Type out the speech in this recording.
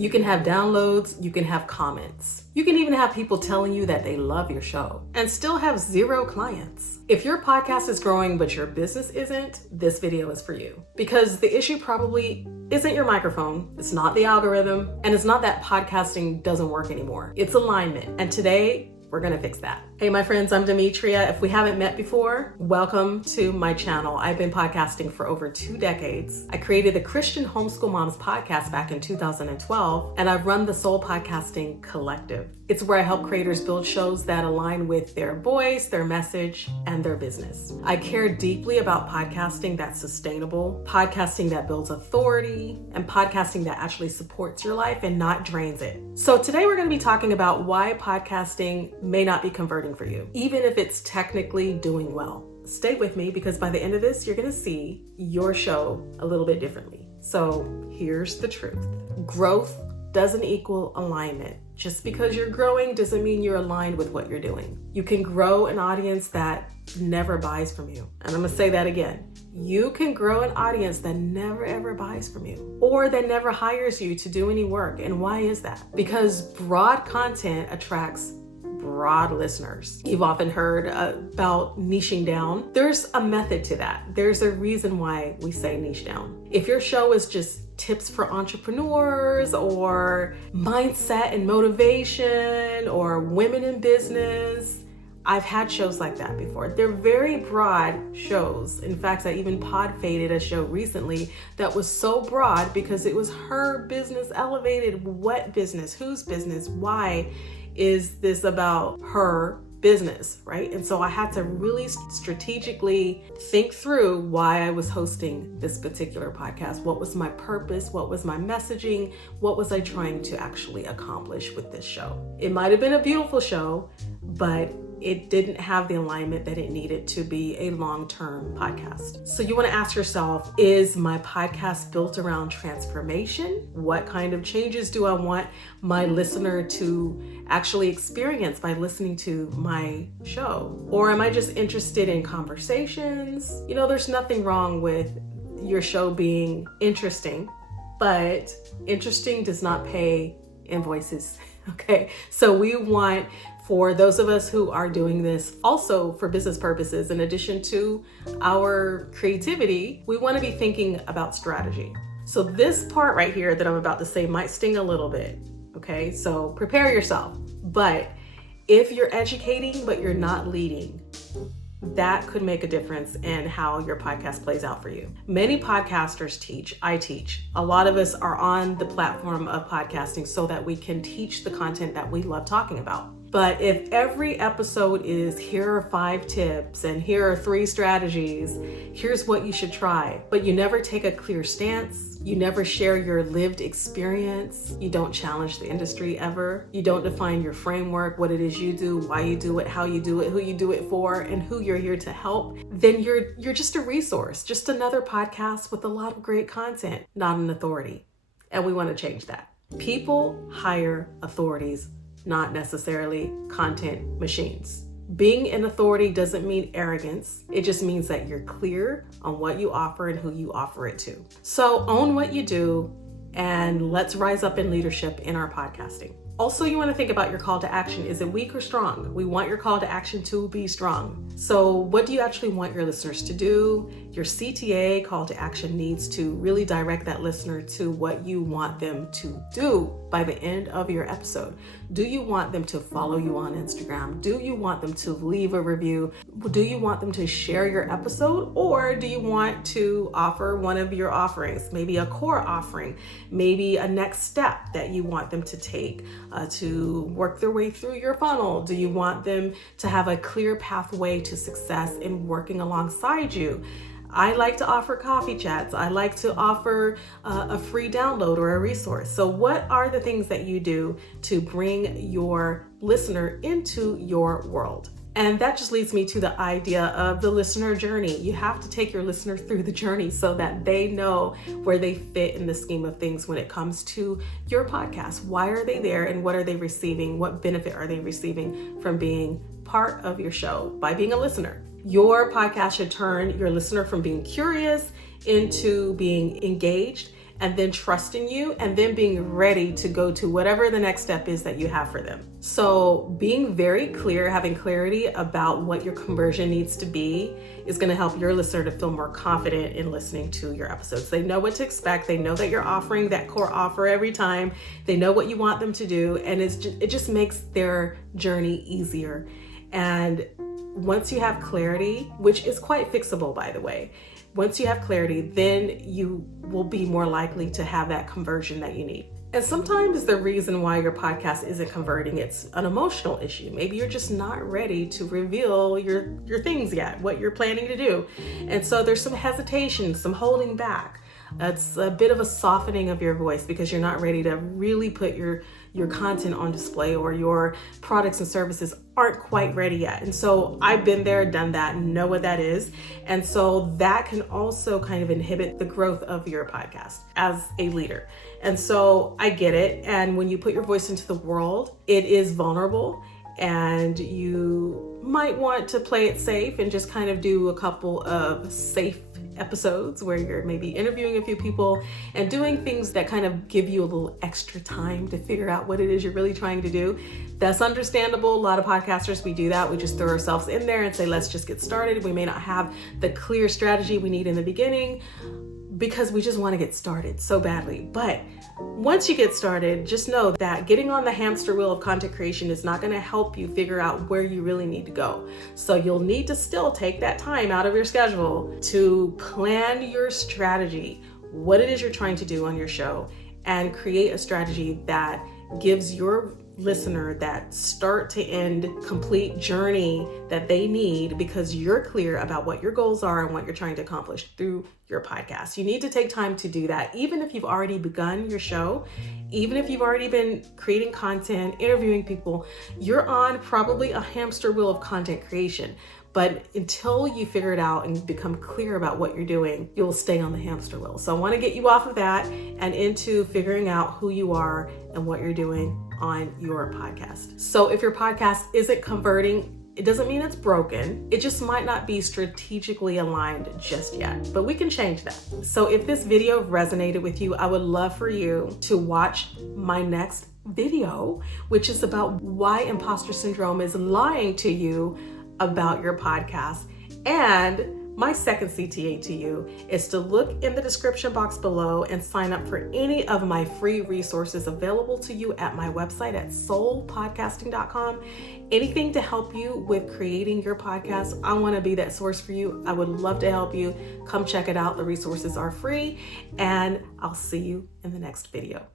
You can have downloads, you can have comments. You can even have people telling you that they love your show and still have 0 clients. If your podcast is growing but your business isn't, this video is for you. Because the issue probably isn't your microphone, it's not the algorithm, and it's not that podcasting doesn't work anymore. It's alignment. And today, we're gonna fix that. Hey, my friends, I'm Demetria. If we haven't met before, welcome to my channel. I've been podcasting for over 2 decades. I created the Christian Homeschool Moms podcast back in 2012, and I've run the Soul Podcasting Collective. It's where I help creators build shows that align with their voice, their message, and their business. I care deeply about podcasting that's sustainable, podcasting that builds authority, and podcasting that actually supports your life and not drains it. So today we're gonna be talking about why podcasting may not be converting for you, even if it's technically doing well. Stay with me because by the end of this, you're gonna see your show a little bit differently. So here's the truth. Growth doesn't equal alignment. Just because you're growing doesn't mean you're aligned with what you're doing. You can grow an audience that never buys from you. And I'm gonna say that again. You can grow an audience that never ever buys from you or that never hires you to do any work. And why is that? Because broad content attracts broad listeners. You've often heard about niching down. There's a method to that. There's a reason why we say niche down. If your show is just tips for entrepreneurs or mindset and motivation or women in business, I've had shows like that before. They're very broad shows. In fact, I even pod faded a show recently that was so broad because it was her business elevated. What business? Whose business? Why is this about her business, right? And so I had to really strategically think through why I was hosting this particular podcast. What was my purpose? What was my messaging? What was I trying to actually accomplish with this show? It might have been a beautiful show, but it didn't have the alignment that it needed to be a long-term podcast. So you want to ask yourself, is my podcast built around transformation? What kind of changes do I want my listener to actually experience by listening to my show? Or am I just interested in conversations? You know, there's nothing wrong with your show being interesting, but interesting does not pay invoices. Okay, so we want, for those of us who are doing this also for business purposes, in addition to our creativity, we want to be thinking about strategy. So this part right here that I'm about to say might sting a little bit. Okay, so prepare yourself. But if you're educating, but you're not leading, that could make a difference in how your podcast plays out for you. Many podcasters teach, I teach. A lot of us are on the platform of podcasting so that we can teach the content that we love talking about. But if every episode is here are 5 tips and here are 3 strategies, here's what you should try, but you never take a clear stance, you never share your lived experience, you don't challenge the industry ever, you don't define your framework, what it is you do, why you do it, how you do it, who you do it for, and who you're here to help, then you're just a resource, just another podcast with a lot of great content, not an authority. And we want to change that. People hire authorities, not necessarily content machines. Being an authority doesn't mean arrogance. It just means that you're clear on what you offer and who you offer it to. So own what you do and let's rise up in leadership in our podcasting. Also, you want to think about your call to action. Is it weak or strong? We want your call to action to be strong. So what do you actually want your listeners to do? Your CTA, call to action, needs to really direct that listener to what you want them to do by the end of your episode. Do you want them to follow you on Instagram? Do you want them to leave a review? Do you want them to share your episode? Or do you want to offer one of your offerings, maybe a core offering, maybe a next step that you want them to take to work their way through your funnel? Do you want them to have a clear pathway to success in working alongside you? I like to offer coffee chats. I like to offer a free download or a resource. So what are the things that you do to bring your listener into your world? And that just leads me to the idea of the listener journey. You have to take your listener through the journey so that they know where they fit in the scheme of things when it comes to your podcast. Why are they there and what are they receiving? What benefit are they receiving from being part of your show by being a listener? Your podcast should turn your listener from being curious into being engaged and then trusting you, and then being ready to go to whatever the next step is that you have for them. So being very clear, having clarity about what your conversion needs to be is going to help your listener to feel more confident in listening to your episodes. They know what to expect. They know that you're offering that core offer every time. They know what you want them to do, and it just makes their journey easier. And once you have clarity, which is quite fixable, by the way, once you have clarity, then you will be more likely to have that conversion that you need. And sometimes the reason why your podcast isn't converting, it's an emotional issue. Maybe you're just not ready to reveal your things yet, what you're planning to do. And so there's some hesitation, some holding back. It's a bit of a softening of your voice because you're not ready to really put your content on display, or your products and services aren't quite ready yet. And so I've been there, done that, know what that is. And so that can also kind of inhibit the growth of your podcast as a leader. And so I get it. And when you put your voice into the world, it is vulnerable, and you might want to play it safe and just kind of do a couple of safe episodes where you're maybe interviewing a few people and doing things that kind of give you a little extra time to figure out what it is you're really trying to do. That's understandable. A lot of podcasters, we do that. We just throw ourselves in there and say, let's just get started. We may not have the clear strategy we need in the beginning because we just want to get started so badly. But once you get started, just know that getting on the hamster wheel of content creation is not going to help you figure out where you really need to go. So you'll need to still take that time out of your schedule to plan your strategy, what it is you're trying to do on your show, and create a strategy that gives your listener that start to end complete journey that they need, because you're clear about what your goals are and what you're trying to accomplish through your podcast. You need to take time to do that. Even if you've already begun your show, even if you've already been creating content, interviewing people, you're on probably a hamster wheel of content creation. But until you figure it out and become clear about what you're doing, you'll stay on the hamster wheel. So I want to get you off of that and into figuring out who you are and what you're doing on your podcast. So if your podcast isn't converting, it doesn't mean it's broken. It just might not be strategically aligned just yet, but we can change that. So if this video resonated with you, I would love for you to watch my next video, which is about why imposter syndrome is lying to you about your podcast. And my second CTA to you is to look in the description box below and sign up for any of my free resources available to you at my website at soulpodcasting.com. Anything to help you with creating your podcast. I want to be that source for you. I would love to help you. Come check it out. The resources are free, and I'll see you in the next video.